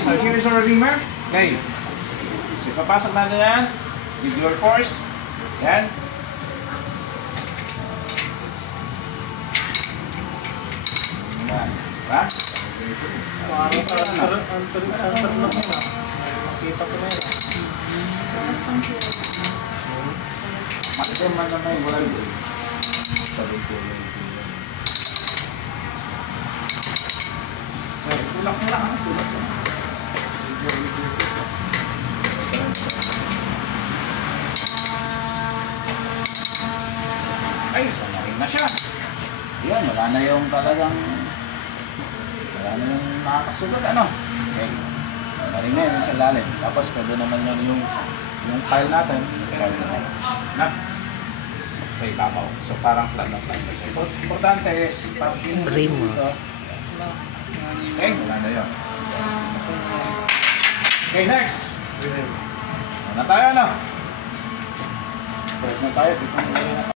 so here's our reamer. Okay. So, papasok natin yan. With your force. Yan. Yan. Diba? Parang sa antar lang yun ah. Makita ko na yun ah. Makita man naman yung wala yun. So, tulak na lang. Tulak na lang. Ay, sanayin na siya. Yan, wala na yung talagang wala na yung nakakasugat, ano? Okay. Marin na yun sa lalim. Tapos pwede naman yan yung pile natin. Na? Sa ibabaw. So parang flat na flat na siya. So, importante is parking dito. Okay, wala na yun. Okay, next. Ano na tayo, ano? Break na tayo.